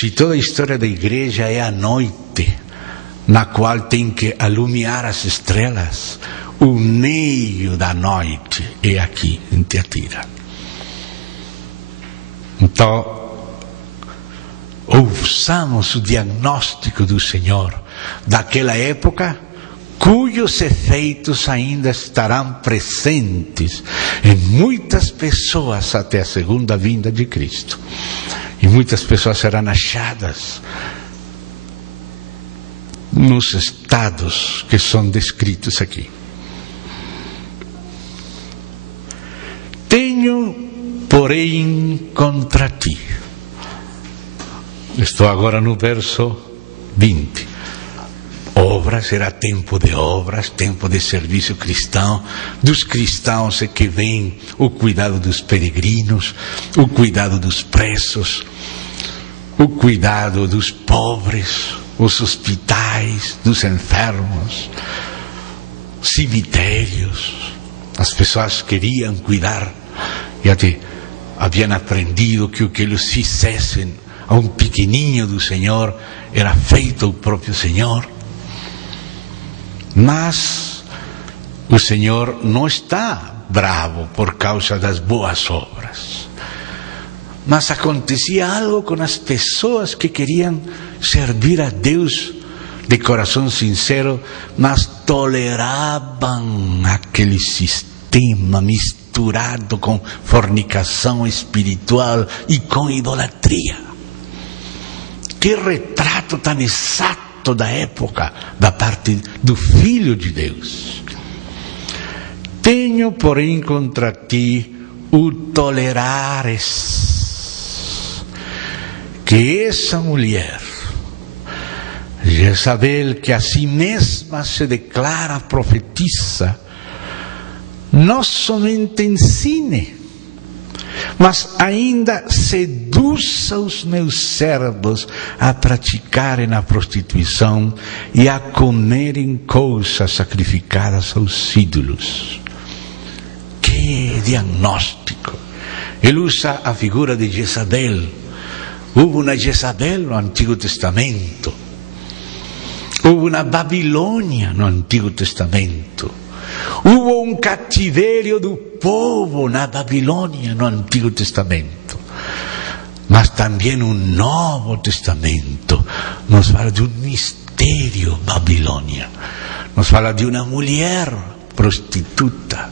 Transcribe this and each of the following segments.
Se toda a história da igreja é a noite, na qual tem que alumiar as estrelas, o meio da noite é aqui, em Tiatira. Então, ouçamos o diagnóstico do Senhor daquela época, cujos efeitos ainda estarão presentes em muitas pessoas até a segunda vinda de Cristo. E muitas pessoas serão achadas nos estados que são descritos aqui. Tenho, porém, contra ti. Estou agora no verso 20. Obras, era tempo de obras, tempo de serviço cristão, dos cristãos é que vem o cuidado dos peregrinos, o cuidado dos presos, o cuidado dos pobres, os hospitais, dos enfermos, cemitérios. As pessoas queriam cuidar e até haviam aprendido que o que eles fizessem a um pequenininho do Senhor era feito ao próprio Senhor. Mas o Senhor não está bravo por causa das boas obras. Mas acontecia algo com as pessoas que queriam servir a Deus de coração sincero, mas toleravam aquele sistema misturado com fornicação espiritual e com idolatria. Que retrato tão exato da época, da parte do Filho de Deus. Tenho, porém, contra ti o tolerares, que essa mulher, Jezabel, que a si mesma se declara profetisa, não somente ensine, mas ainda seduza os meus servos a praticarem a prostituição e a comerem coisas sacrificadas aos ídolos. Que diagnóstico! Ele usa a figura de Jezabel. Houve uma Jezabel no Antigo Testamento. Houve uma Babilônia no Antigo Testamento. Houve um cativeiro do povo na Babilônia no Antigo Testamento. Mas também o Novo Testamento nos fala de um mistério Babilônia. Nos fala de uma mulher prostituta.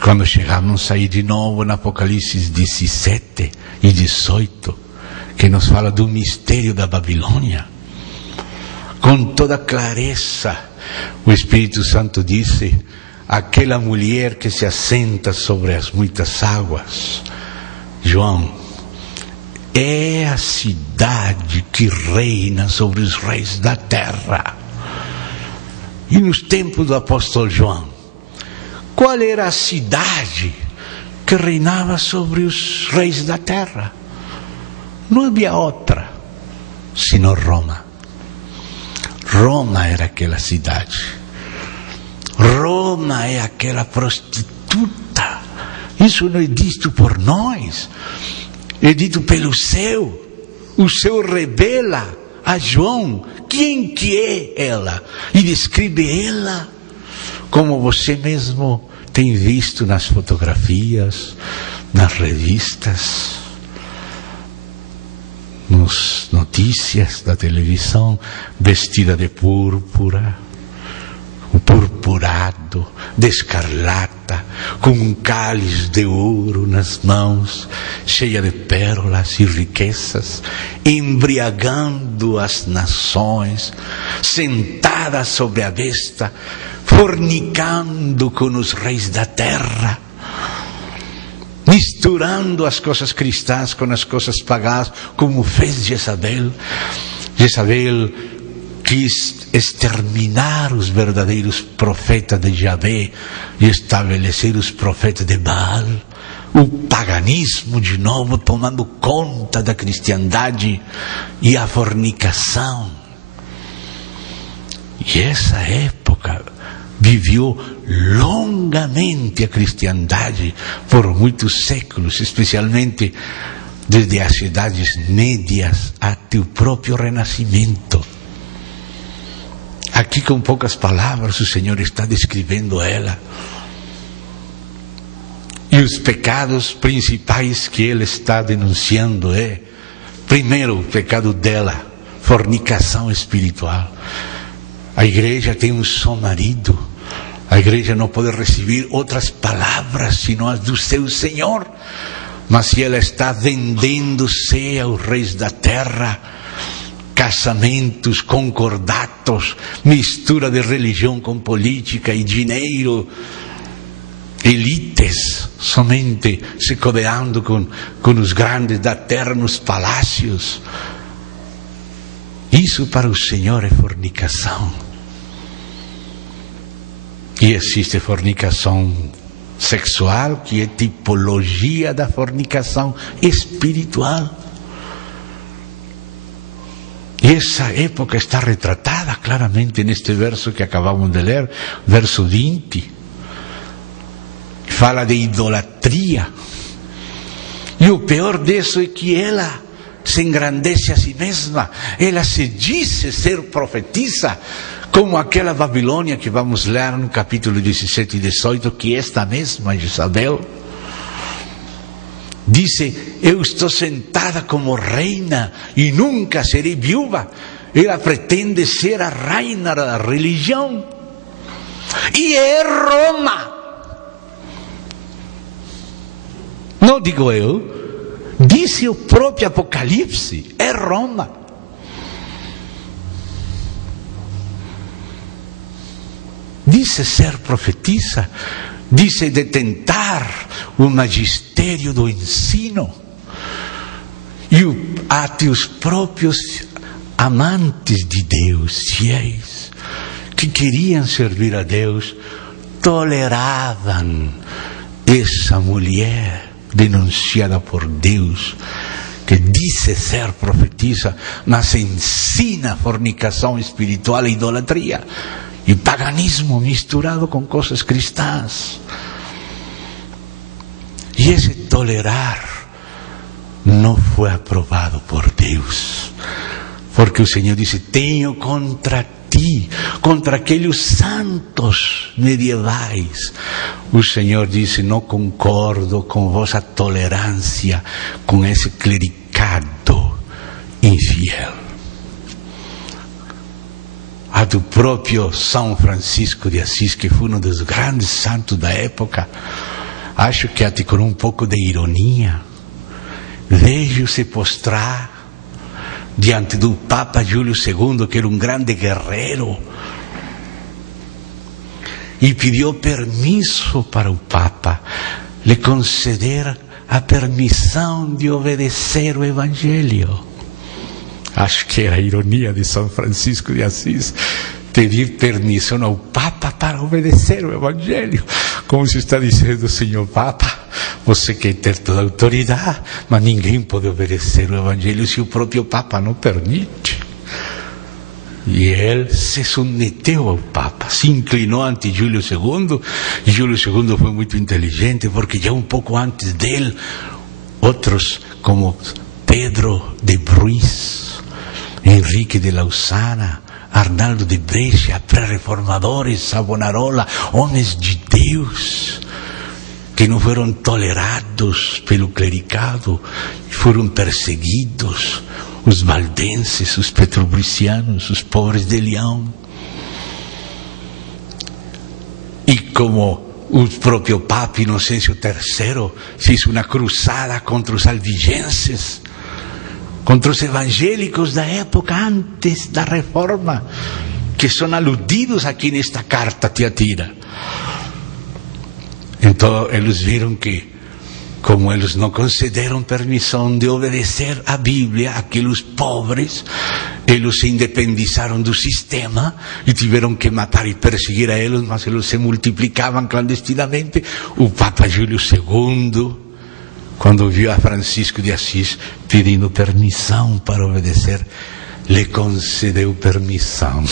Quando chegamos aí de novo no Apocalipse 17 e 18, que nos fala do mistério da Babilônia, com toda clareza, o Espírito Santo disse: aquela mulher que se assenta sobre as muitas águas, João, é a cidade que reina sobre os reis da terra. E nos tempos do apóstolo João, qual era a cidade que reinava sobre os reis da terra? Não havia outra, senão Roma. Roma era aquela cidade. Roma é aquela prostituta. Isso não é dito por nós, é dito pelo céu. O céu revela a João quem que é ela e descreve ela como você mesmo tem visto nas fotografias, nas revistas, nas notícias da televisão, vestida de púrpura, um purpurado, de escarlata, com um cálice de ouro nas mãos, cheia de pérolas e riquezas, embriagando as nações, sentada sobre a besta, fornicando com os reis da terra, misturando as coisas cristãs com as coisas pagãs, como fez Jezabel. Jezabel quis exterminar os verdadeiros profetas de Yahvé e estabelecer os profetas de Baal. O paganismo de novo tomando conta da cristiandade e a fornicação. E essa época viveu longamente a cristiandade por muitos séculos, especialmente desde as idades médias até o próprio renascimento. Aqui, com poucas palavras, o Senhor está descrevendo ela. E os pecados principais que Ele está denunciando é, primeiro, o pecado dela, fornicação espiritual. A igreja tem um só marido. A igreja não pode receber outras palavras senão as do seu Senhor. Mas se ela está vendendo-se aos reis da terra, casamentos concordatos, mistura de religião com política e dinheiro, elites somente se codeando com os grandes da terra nos palácios, isso para o Senhor é fornicação. E existe fornicação sexual, que é tipologia da fornicação espiritual. E essa época está retratada claramente neste verso que acabamos de ler, verso 20. Fala de idolatria. E o pior disso é que ela se engrandece a si mesma. Ela se diz ser profetisa, como aquela Babilônia que vamos ler no capítulo 17 e 18, que esta mesma Jezabel disse: eu estou sentada como reina e nunca serei viúva. Ela pretende ser a rainha da religião. E é Roma. Não digo eu, disse o próprio Apocalipse, é Roma. Disse ser profetisa, disse detentar o magistério do ensino. E até os próprios amantes de Deus, fiéis, que queriam servir a Deus, toleravam essa mulher denunciada por Deus, que disse ser profetisa, mas ensina fornicação espiritual e idolatria. E paganismo misturado com coisas cristãs. E esse tolerar não foi aprovado por Deus. Porque o Senhor disse: tenho contra ti, contra aqueles santos medievais. O Senhor disse: não concordo com vossa tolerância com esse clericado infiel. A do próprio São Francisco de Assis, que foi um dos grandes santos da época, acho que até com um pouco de ironia, veio se postrar diante do Papa Júlio II, que era um grande guerreiro, e pediu permisso para o Papa lhe conceder a permissão de obedecer o Evangelho. Acho que era a ironia de São Francisco de Assis, pedir permissão ao Papa para obedecer o Evangelho. Como se está dizendo: Senhor Papa, você quer ter toda a autoridade, mas ninguém pode obedecer o Evangelho se o próprio Papa não permite. E ele se submeteu ao Papa, se inclinou ante Júlio II, e Júlio II foi muito inteligente, porque já um pouco antes dele, outros como Pedro de Bruis, Henrique de Lausana, Arnaldo de Brescia, pré-reformadores, Savonarola, homens de Deus, que não foram tolerados pelo clericado, foram perseguidos, os valdenses, os petrobricianos, os pobres de Leão. E como o próprio Papa Inocêncio III fez uma cruzada contra os albigenses, contra os evangélicos da época antes da reforma, que são aludidos aqui nesta carta Tiatira. Então eles viram que, como eles não concederam permissão de obedecer a Bíblia àqueles pobres, eles se independizaram do sistema e tiveram que matar e perseguir a eles, mas eles se multiplicavam clandestinamente. O Papa Júlio II, quando viu a Francisco de Assis pedindo permissão para obedecer, lhe concedeu permissão.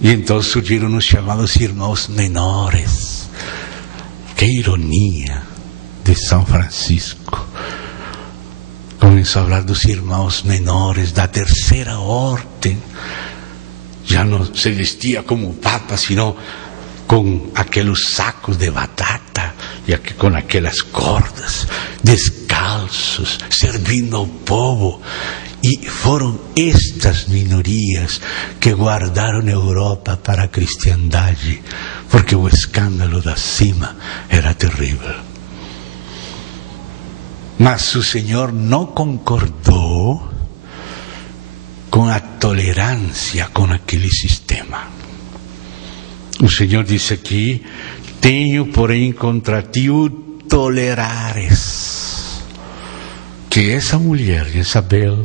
E então surgiram os chamados irmãos menores. Que ironia! de São Francisco. Começou a falar dos irmãos menores da terceira ordem. Já não se vestia como o Papa, senão com aqueles sacos de batata e com aquelas cordas, descalços, servindo ao povo. E foram estas minorias que guardaram a Europa para a cristiandade, porque o escândalo da cima era terrível. Mas o Senhor não concordou com a tolerância com aquele sistema. O Senhor disse aqui: tenho, porém, contra ti o tolerares. Que essa mulher, Isabel,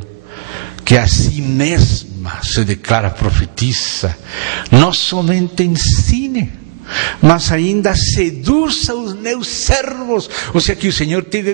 que a si mesma se declara profetisa, não somente ensine, mas ainda seduza os meus servos. Ou seja, que o Senhor teve